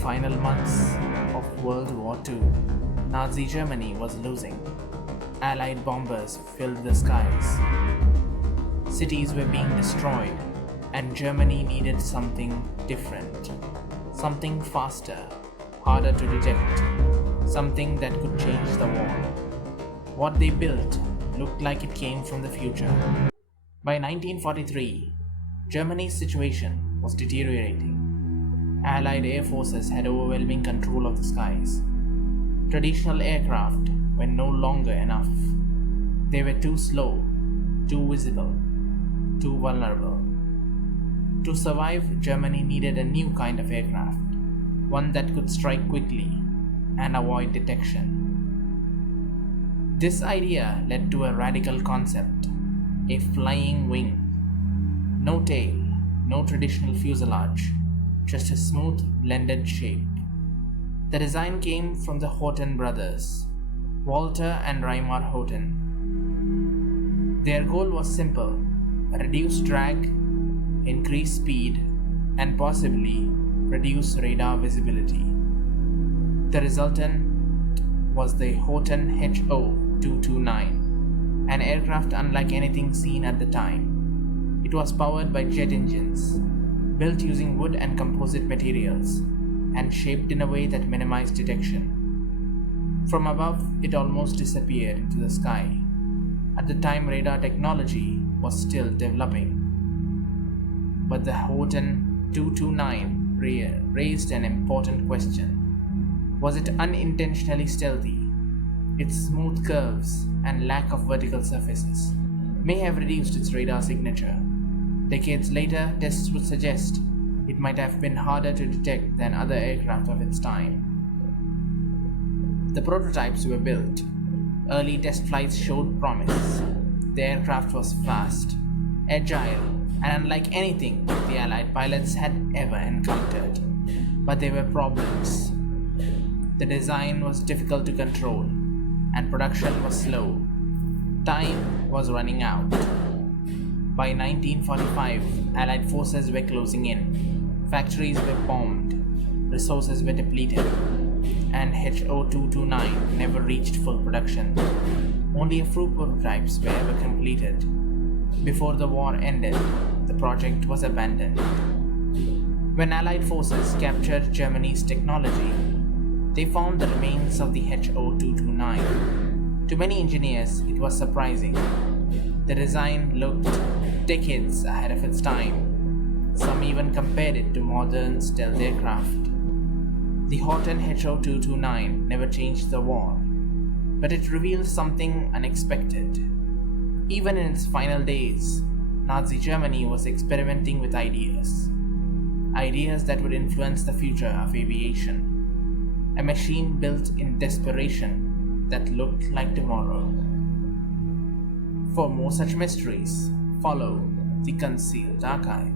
final months of World War II, Nazi Germany was losing. Allied bombers filled the skies. Cities were being destroyed, and Germany needed something different. Something faster, harder to detect. Something that could change the war. What they built looked like it came from the future. By 1943, Germany's situation was deteriorating. Allied air forces had overwhelming control of the skies. Traditional aircraft were no longer enough. They were too slow, too visible, too vulnerable. To survive, Germany needed a new kind of aircraft, one that could strike quickly and avoid detection. This idea led to a radical concept, a flying wing. No tail, no traditional fuselage, just a smooth, blended shape. The design came from the Horten brothers, Walter and Reimar Horten. Their goal was simple: reduce drag, increase speed, and possibly reduce radar visibility. The resultant was the Horten Ho 229, an aircraft unlike anything seen at the time. It was powered by jet engines, built using wood and composite materials, and shaped in a way that minimized detection. From above, it almost disappeared into the sky. At the time, radar technology was still developing. But the Horten 229 raised an important question. Was it unintentionally stealthy? Its smooth curves and lack of vertical surfaces may have reduced its radar signature. Decades later, tests would suggest it might have been harder to detect than other aircraft of its time. The prototypes were built. Early test flights showed promise. The aircraft was fast, agile, and unlike anything the Allied pilots had ever encountered. But there were problems. The design was difficult to control, and production was slow. Time was running out. By 1945, Allied forces were closing in. Factories were bombed, resources were depleted, and HO229 never reached full production. Only a few prototypes were ever completed. Before the war ended, the project was abandoned. When Allied forces captured Germany's technology, they found the remains of the HO229. To many engineers, it was surprising. The design looked decades ahead of its time. Some even compared it to modern stealth aircraft. The Horten HO229 never changed the war, but it revealed something unexpected. Even in its final days, Nazi Germany was experimenting with ideas that would influence the future of aviation. A machine built in desperation that looked like tomorrow. For more such mysteries, follow the Concealed Archive.